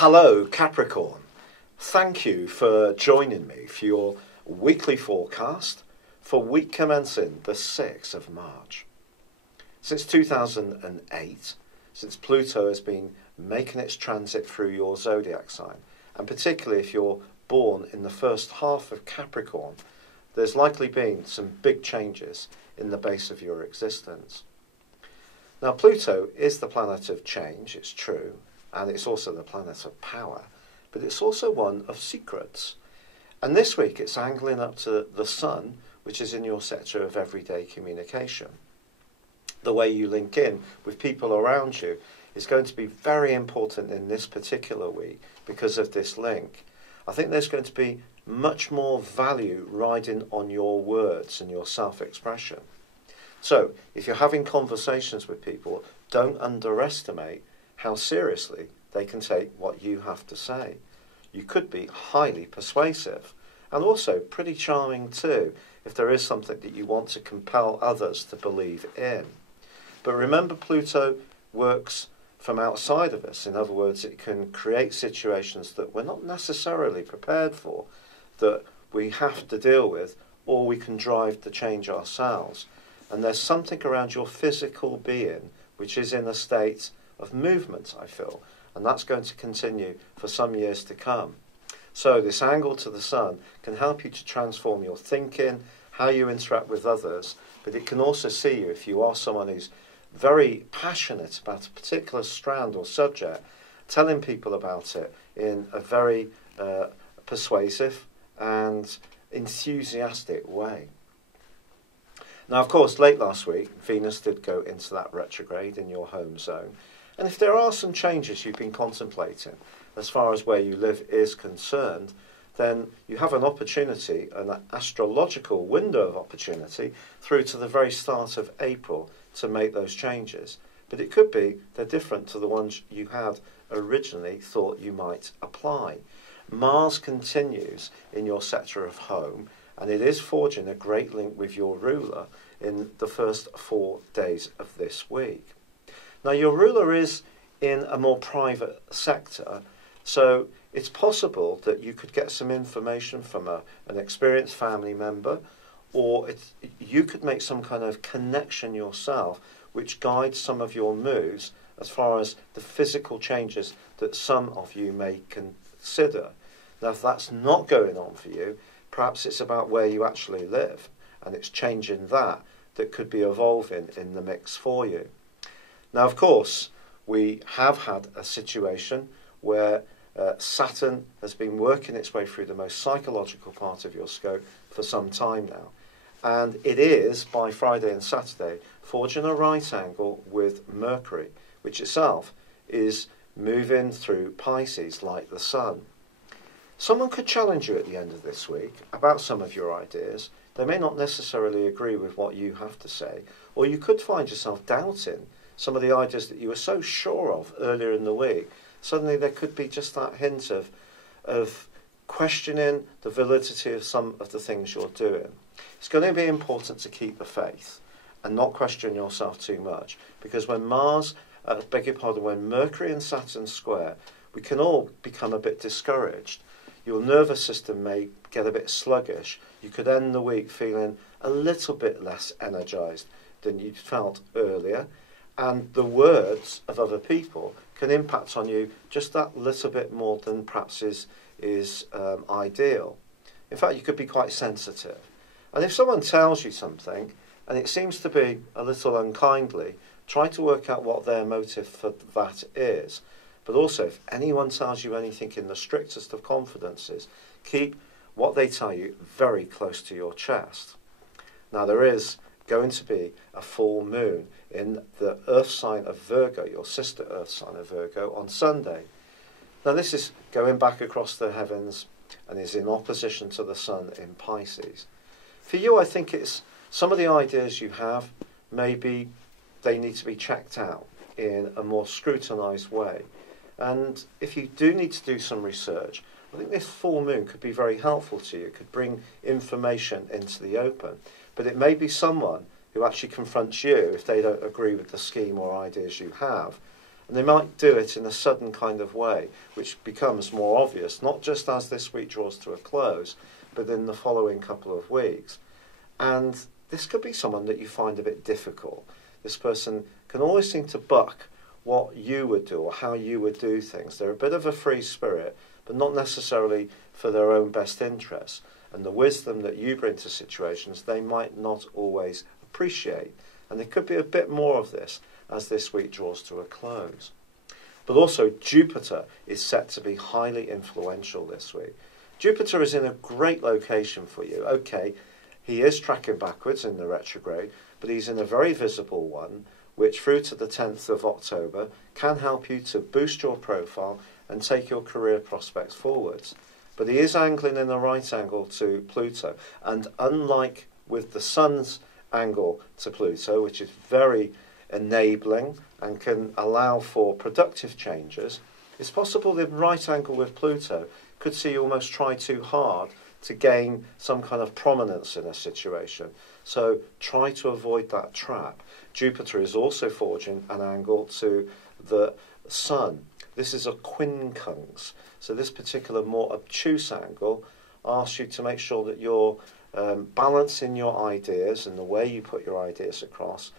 Hello Capricorn, thank you for joining me for your weekly forecast for week commencing the 6th of March. Since 2008, since Pluto has been making its transit through your zodiac sign, and particularly if you're born in the first half of Capricorn, there's likely been some big changes in the base of your existence. Now Pluto is the planet of change, it's true, and it's also the planet of power, but it's also one of secrets. And this week it's angling up to the Sun, which is in your sector of everyday communication. The way you link in with people around you is going to be very important in this particular week because of this link. I think there's going to be much more value riding on your words and your self-expression. So if you're having conversations with people, don't underestimate how seriously they can take what you have to say. You could be highly persuasive and also pretty charming too if there is something that you want to compel others to believe in. But remember, Pluto works from outside of us. In other words, it can create situations that we're not necessarily prepared for, that we have to deal with, or we can drive the change ourselves. And there's something around your physical being which is in a state of movement, I feel, and that's going to continue for some years to come. So this angle to the Sun can help you to transform your thinking, how you interact with others, but it can also see you if you are someone who's very passionate about a particular strand or subject, telling people about it in a very persuasive and enthusiastic way. Now, of course, late last week, Venus did go into that retrograde in your home zone. And if there are some changes you've been contemplating as far as where you live is concerned, then you have an opportunity, an astrological window of opportunity through to the very start of April to make those changes. But it could be they're different to the ones you had originally thought you might apply. Mars continues in your sector of home, and it is forging a great link with your ruler in the first 4 days of this week. Now, your ruler is in a more private sector, so it's possible that you could get some information from an experienced family member, or you could make some kind of connection yourself which guides some of your moves as far as the physical changes that some of you may consider. Now, if that's not going on for you, perhaps it's about where you actually live, and it's changing that could be evolving in the mix for you. Now, of course, we have had a situation where Saturn has been working its way through the most psychological part of your scope for some time now. And it is, by Friday and Saturday, forging a right angle with Mercury, which itself is moving through Pisces like the Sun. Someone could challenge you at the end of this week about some of your ideas. They may not necessarily agree with what you have to say, or you could find yourself doubting some of the ideas that you were so sure of earlier in the week. Suddenly there could be just that hint of questioning the validity of some of the things you're doing. It's going to be important to keep the faith and not question yourself too much, because when when Mercury and Saturn square, we can all become a bit discouraged. Your nervous system may get a bit sluggish. You could end the week feeling a little bit less energized than you'd felt earlier. And the words of other people can impact on you just that little bit more than perhaps is ideal. In fact, you could be quite sensitive. And if someone tells you something, and it seems to be a little unkindly, try to work out what their motive for that is. But also, if anyone tells you anything in the strictest of confidences, keep what they tell you very close to your chest. Now, there is going to be a full moon in the Earth sign of Virgo, your sister Earth sign of Virgo, on Sunday. Now, this is going back across the heavens and is in opposition to the Sun in Pisces. For you, I think it's some of the ideas you have, maybe they need to be checked out in a more scrutinised way. And if you do need to do some research, I think this full moon could be very helpful to you. It could bring information into the open. But it may be someone who actually confronts you if they don't agree with the scheme or ideas you have. And they might do it in a sudden kind of way, which becomes more obvious, not just as this week draws to a close, but in the following couple of weeks. And this could be someone that you find a bit difficult. This person can always seem to buck what you would do or how you would do things. They're a bit of a free spirit, but not necessarily for their own best interests. And the wisdom that you bring to situations, they might not always appreciate. And there could be a bit more of this as this week draws to a close. But also, Jupiter is set to be highly influential this week. Jupiter is in a great location for you. Okay, he is tracking backwards in the retrograde, but he's in a very visible one, which through to the 10th of October can help you to boost your profile and take your career prospects forwards. But he is angling in a right angle to Pluto, and unlike with the Sun's angle to Pluto, which is very enabling and can allow for productive changes, it's possible the right angle with Pluto could see you almost try too hard to gain some kind of prominence in a situation. So try to avoid that trap. Jupiter is also forging an angle to the Sun. This is a quincunx. So this particular more obtuse angle asks you to make sure that you're balancing your ideas and the way you put your ideas across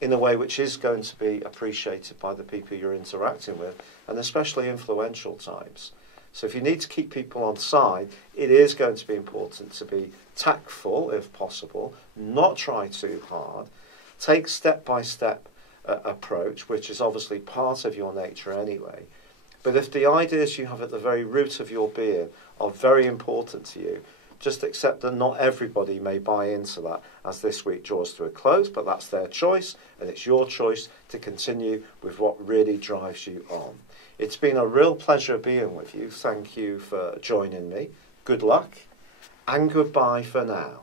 in a way which is going to be appreciated by the people you're interacting with, and especially influential types. So if you need to keep people on side, it is going to be important to be tactful if possible, not try too hard, take step-by-step approach, which is obviously part of your nature anyway. But if the ideas you have at the very root of your being are very important to you, just accept that not everybody may buy into that as this week draws to a close, but that's their choice, and it's your choice to continue with what really drives you on. It's been a real pleasure being with you. Thank you for joining me. Good luck, and goodbye for now.